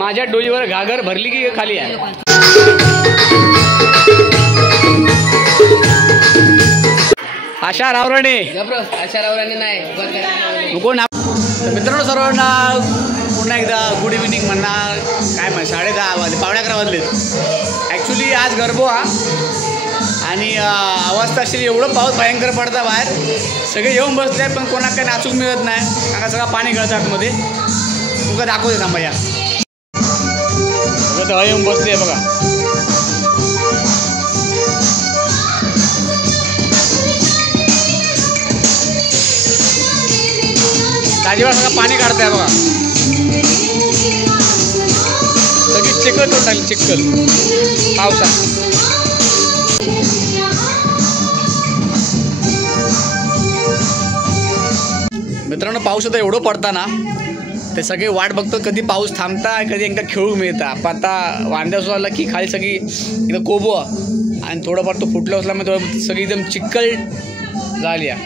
माझ्या डोईवर घागर भरली की खाली आहे. आशा रावराणे नाही कोण. मित्रांनो सर्वांना पुन्हा एकदा गुड इव्हिनिंग म्हणणार. काय म्हण 10:30 वाजले, 11:15 वाजलेत. ॲक्च्युली आज गरबा आणि आवाज तर असेल एवढं पाऊस भयंकर पडता बाहेर. सगळे येऊन बसले पण कोणाला काही नाचूक मिळत नाही कारण सगळं पाणी गळतं आतमध्ये. तुमका दाखवते थांबा या सगळं येऊन बसले बघा. ताजीवर सगळं पाणी काढताय बघा. सगळी चिखल तोंडाली चिखल पावसात. मित्रांनो पाऊस आता एवढं पडताना ते सगळे वाट बघतो कधी पाऊस थांबता कधी एकदा खेळू मिळता. आपण आता वांद्या सुरू आला की खाली सगळी एकदम कोबो आणि थोडंफार तो फुटलं असल्यामुळे थोडं सगळी एकदम चिखल झाली आहे.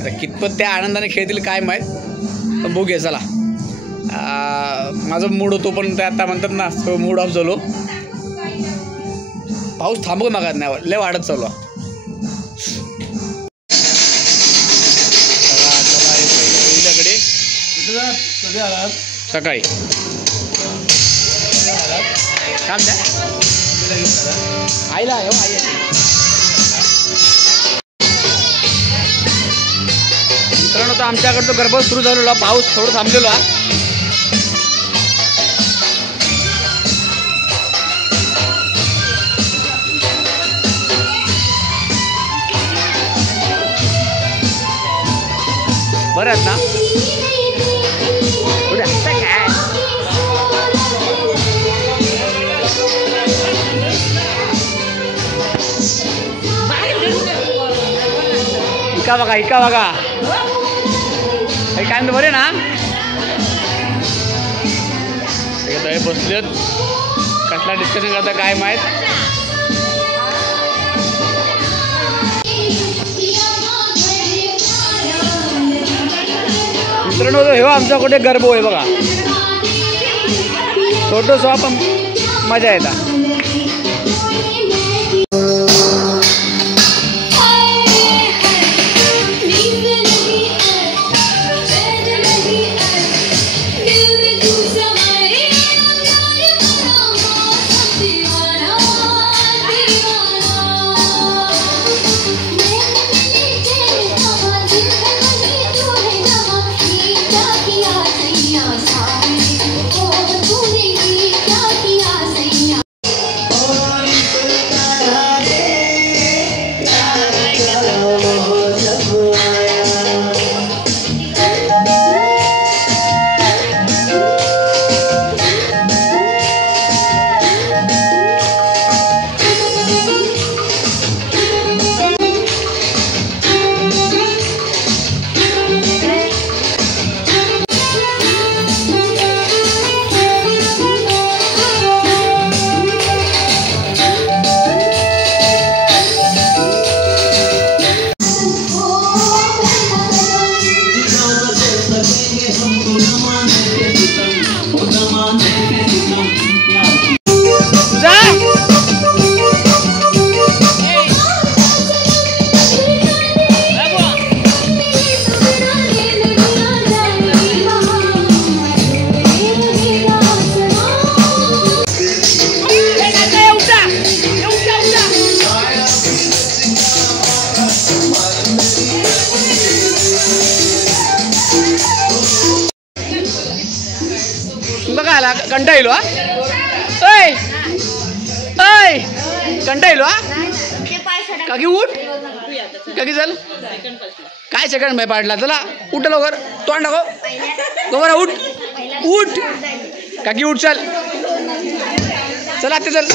आता कितपत त्या आनंदाने खेळतील काय माहीत पण बघूया चला. माझा मूड होतो पण ते आता म्हणतात ना मूड ऑफ झालो. पाऊस थांबू मागत नाही लय वाढत चालू. सकाळी काम द्या आईला आई. मित्रांनो तर आमच्याकडं तो गरबा सुरू झालेला. पाऊस थोडं थांबलेलो आहे. बरं आहेत ना इका बघा इका बघा काय म्हणतो बरे ना बसलेत कसला डिस्कशन करता काय माहीत. मित्रांनो हे आमचा कुठे गरबो आहे बघा. छोटो सो पण मजा येतात. कंटा येलो कंटा येलो काकी उठ काकी चल काय सेकंड भाई पाडला चला उठ लवकर तोंड टाको गोबरा उठ उठ काकी उठ चल चला ते चल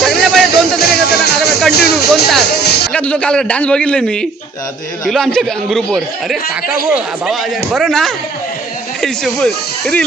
सगळे पाहिजे 2 तास तरी करतात कंटिन्यू 2 तास. काका तुझं काल डान्स बघितलं मी दिलो आमच्या ग्रुपवर. अरे काका गो भावा बरं ना कधी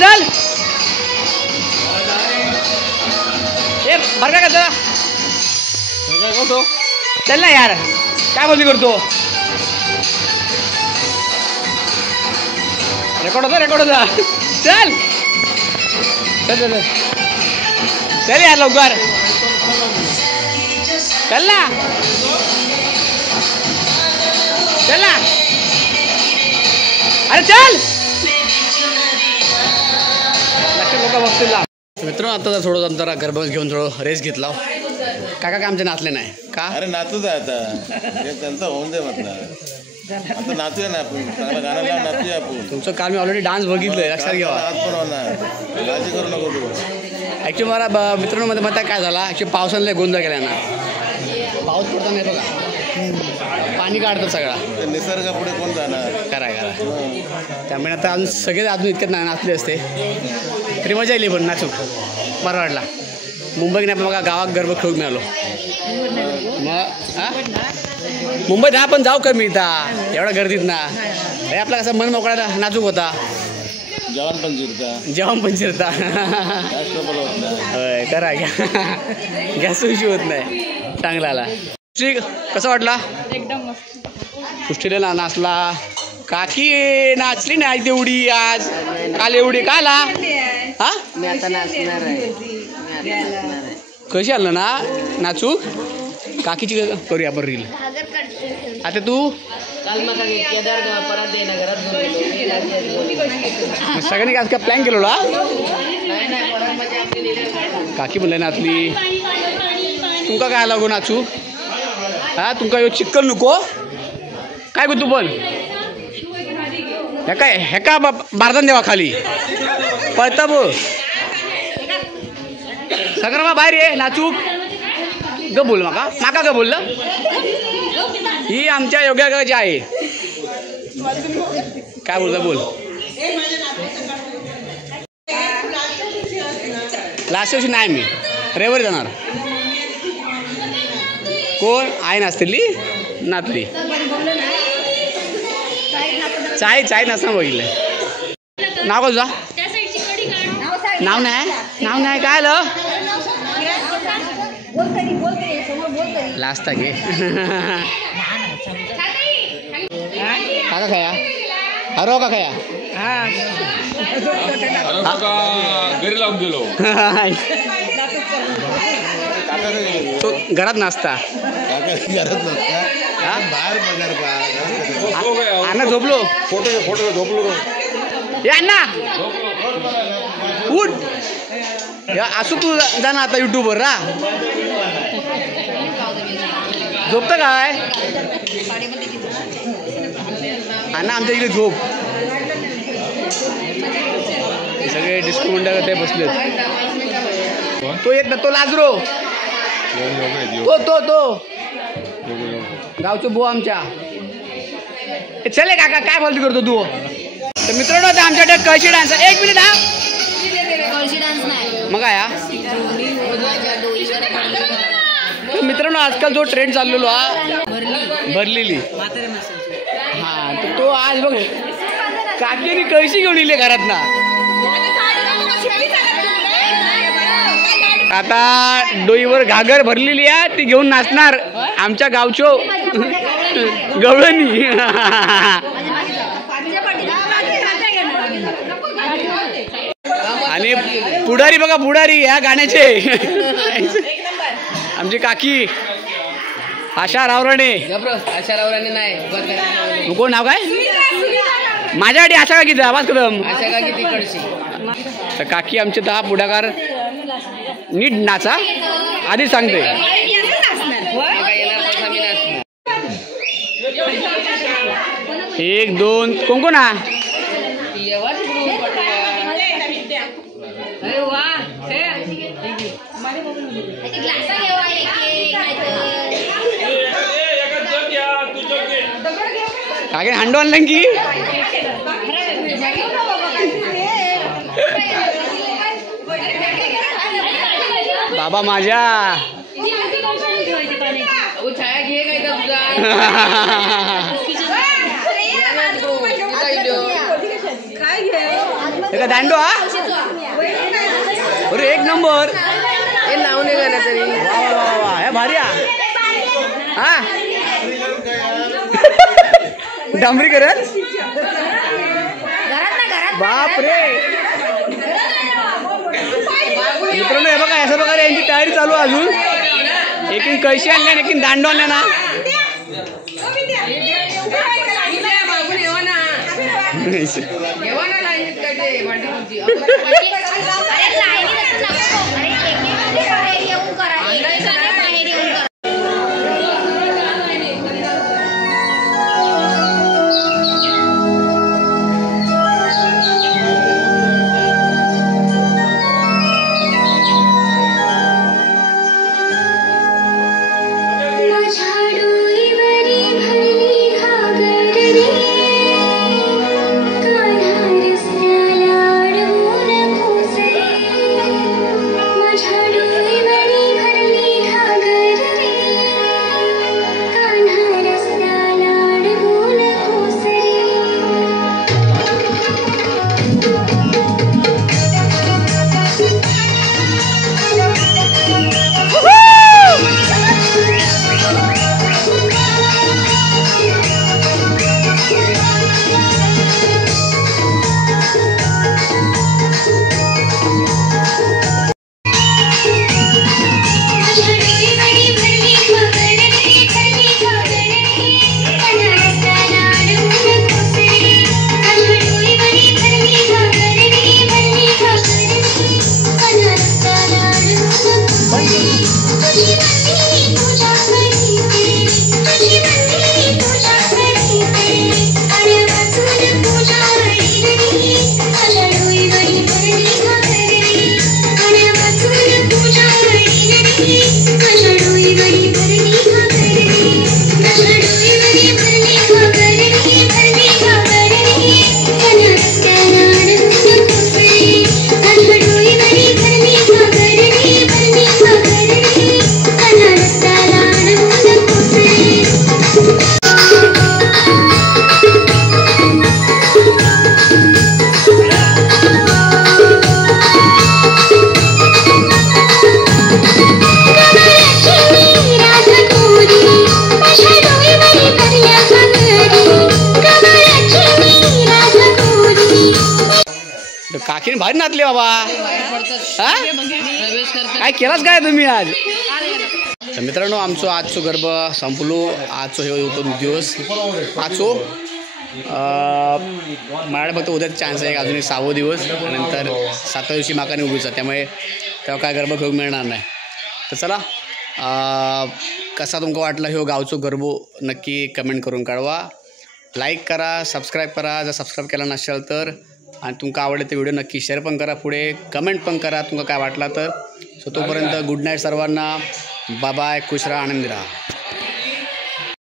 चल ए बरं का चला करतो चल ना यार काय बोलली करतो रेकॉर्ड होता चल चल चल चल यार लवकर चल ना अरे चल लोक बघतील. मित्रांनो आता थोडं जरा गरबा घेऊन थोडं रेस घेतला. काका काय आमचे नाचले नाही का? अरे नाचूच आहे आता त्यांचा होऊन दे म्हटलं आता नाचूया ना आपण चांगलं गाणं लावून नाचूया आपण. तुमचं काल मी ऑलरेडी डान्स बघितलंय लक्षात घ्या. आज पण होणार काळजी करू नको तू. ॲक्च्युली मला मित्रांनो मध्ये मग काय झाला ॲक्च्युली पावसाने गोंधळ केला ना. पाऊस पडताना येतो का पाणी काढतं सगळा निसर्ग पुढे कोण जाणार. करा त्यामुळे आता अजून सगळे अजून इतक्यात नाचले असते तरी मजा येईल. पण नाचू बरं वाटला. मुंबईत नाही बघा गावात गरबा खेळून मिळालो. मग हां मुंबईत हा पण जाऊ कमी इथं एवढ्या गर्दीत ना. हे आपला कसं मन मोकळा नाचूक होता. जेवण पण चिरता होय करा घ्या गॅस इश्यू होत नाही. चांगला आला. कसं वाटला? एकदम मस्त. कुष्टीला नाचला. काकी नाचली नाही तेवढी आज काल एवढी काला हा कशी आलं ना नाचू काकीची करूया आपण रील. आता तू सगळ्यांनी आज काय प्लॅन केलेला काकी म्हणलं नाचली. तुमका काय लागू नाचू हा तुमका यो चिक्कल नको काय गो तू पण हे का बारदान देवा खाली पळता बो सगळं बाहेर ये नाचू ग बोल माका ग बोललं. ही आमच्या योग्याची आहे. काय बोलता बोल. लास्ट दिवशी नाही मी रविवारी जाणार. कोण आहे नाचतेली नाचली चाय नसताना बघितलं. नाव का तुझा? नाव नाही काय आलं लास्ट घे काका खाया अरे का खाया घरी लावून गेलो तो घरात नाचता अण्णा झोपलो फोटो झोपलो या अण्णा उठ असू तू जा ना आता युट्यूबवर रा झोपतं काय अण्णा आमच्या इकडे झोप. सगळे डिस्को मंडळ ते बसलेत. तो येत ना तो लाजरो तो गावचे बो आमच्या चले काका काय बोलती करतो तू. तर मित्रांनो आता आमच्याकडे कळशी डान्स. एक मिनिट हा कळशी डान्स नाही मग काय मित्रांनो आजकाल जो ट्रेंड चाललेलो हा भरलेली हा तर तो आज बघ काकीने कळशी घेऊन येईल घरात ना. आता डोईवर घागर भरलेली आहे ती घेऊन नाचणार आमच्या गावचो गवळणी. आणि पुढारी बघा पुढारी ह्या गाण्याचे आमची काकी आशा रावराणे. अशा रावराने नाही. कोण नाव काय? माझ्यासाठी आशा काकीचा आवाज कदम. अशा का किती कडशी. तर काकी आमचे 10 पुढाकार नीट नाचा आधीच सांगते. एक दोन कोण कोण हा? काकी हांडो आणलं की बाबा माझ्या छाया घे काय तुझा दांडो हा. अरे एक नंबर हे लावून गाणं तरी. हे भारी हा. डांबरी करत बाप रे. मित्रांनो हे बघा अशा प्रकारे यांची तयारी चालू अजून. एकीन कळशी आणल्या आणि एकीन दांडो आणल्या ना. काकीने भारी नाचले बाबा. काय केलाच काय तुम्ही आज? तर मित्रांनो आमचो आजचो गरबा संपलो. आजचो हे होतो दिवस. आजचो मला फक्त उद्याच चान्स आहे. अजून एक 6वा दिवस नंतर 7व्या दिवशी माकाने उभीचा. त्यामुळे तेव्हा काय गरबा घेऊन मिळणार नाही. तर चला कसा तुमका वाटला ह्यो गावचो गरबो नक्की कमेंट करून कळवा. लाईक करा, सबस्क्राईब करा जर सबस्क्राईब केला नसेल तर. आणि तुमका आवडले ते व्हिडिओ नक्की शेअर पण करा. पुढे कमेंट पण करा तुमका काय वाटला तर. सो तोपर्यंत गुड नाईट सर्वांना. Bye bye. खुश राहा, आनंदी राहा.